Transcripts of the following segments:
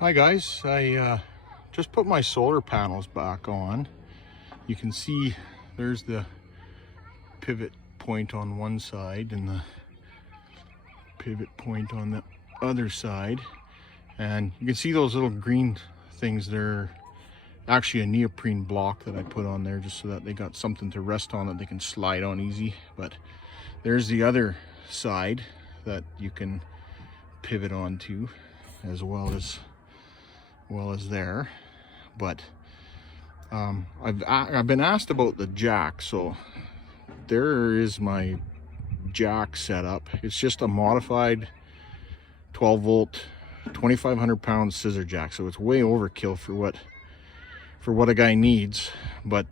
Hi guys, I just put my solar panels back on. You can see there's the pivot point on one side and the pivot point on the other side, and you can see those little green things. They're actually a neoprene block that I put on there just so that they got something to rest on that they can slide on easy. But there's the other side that you can pivot onto as well as there. But I've been asked about the jack, so there is my jack setup. It's just a modified 12 volt 2,500 pound scissor jack, so it's way overkill for what a guy needs. But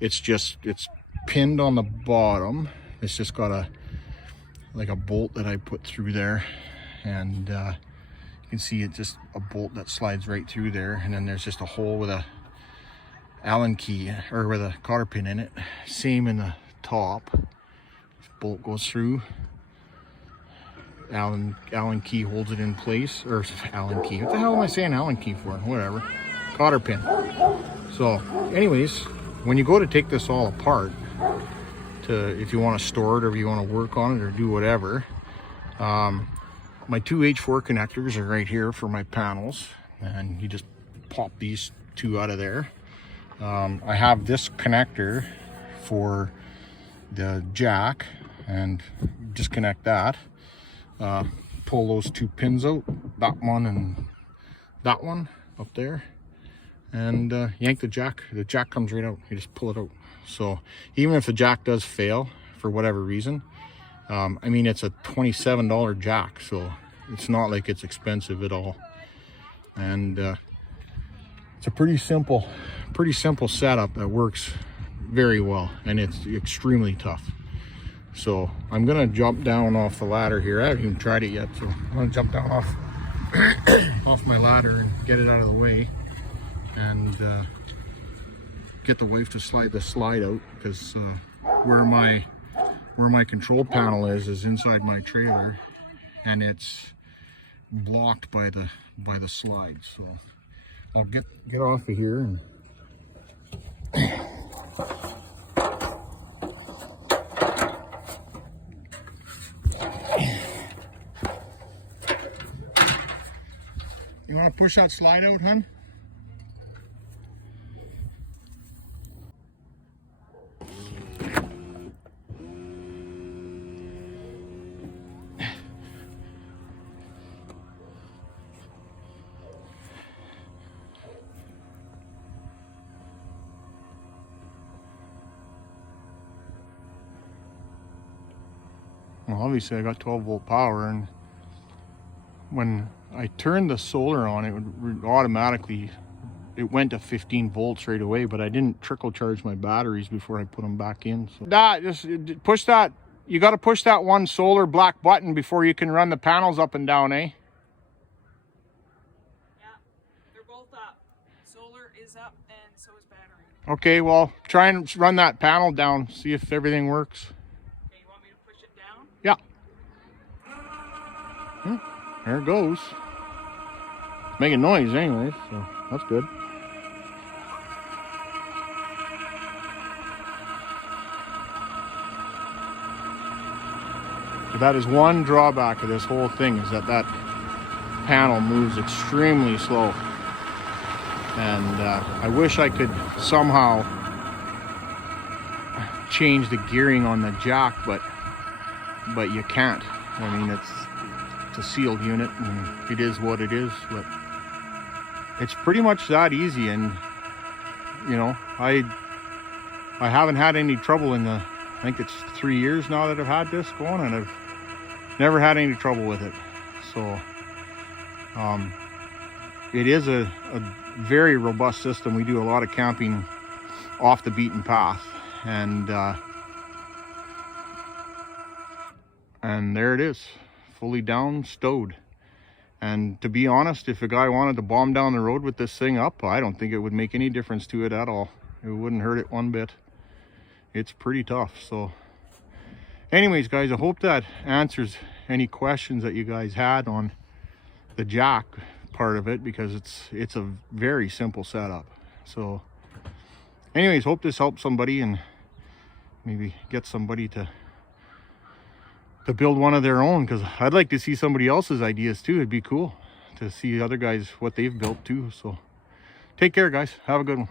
it's pinned on the bottom. It's just got like a bolt that I put through there, and you can see it's just a bolt that slides right through there, and then there's just a hole with a Allen key or with a cotter pin in it. Same in the top. This bolt goes through. Allen key holds it in place, or Allen key. What the hell am I saying Allen key for? Whatever. Cotter pin. So, anyways, when you go to take this all apart, if you want to store it or if you want to work on it or do whatever, my two H4 connectors are right here for my panels, and you just pop these two out of there. I have this connector for the jack, and disconnect that. Pull those two pins out, that one and that one up there, and yank the jack. The jack comes right out. You just pull it out. So even if the jack does fail for whatever reason, I mean, it's a $27 jack, so it's not like it's expensive at all. And it's a pretty simple setup that works very well, and it's extremely tough. So I'm gonna jump down off the ladder here. I haven't even tried it yet, so I'm gonna jump down off my ladder and get it out of the way, and get the wife to slide the slide out, because where my control panel is inside my trailer, and it's blocked by the slide. So I'll get off of here and you want to push that slide out, hun? Well, obviously I got 12 volt power, and when I turned the solar on, it would automatically, it went to 15 volts right away, but I didn't trickle charge my batteries before I put them back in. So just push that. You got to push that one solar black button before you can run the panels up and down, eh? Yeah, they're both up. Solar is up and so is battery. Okay, well, try and run that panel down, see if everything works. Okay, you want me to push it down? Yeah. There it goes. Making noise anyways, so that's good. But that is one drawback of this whole thing, is that panel moves extremely slow. And I wish I could somehow change the gearing on the jack, but you can't. I mean, it's a sealed unit, and it is what it is. But it's pretty much that easy, and you know, I haven't had any trouble in I think it's 3 years now that I've had this going, and I've never had any trouble with it. So it is a very robust system. We do a lot of camping off the beaten path, and there it is, fully down, stowed. And to be honest, if a guy wanted to bomb down the road with this thing up, I don't think it would make any difference to it at all. It wouldn't hurt it one bit. It's pretty tough. So anyways, guys, I hope that answers any questions that you guys had on the jack part of it because it's a very simple setup. So anyways, hope this helps somebody and maybe get somebody to build one of their own, because I'd like to see somebody else's ideas too. It'd be cool to see other guys what they've built too. So take care, guys. Have a good one.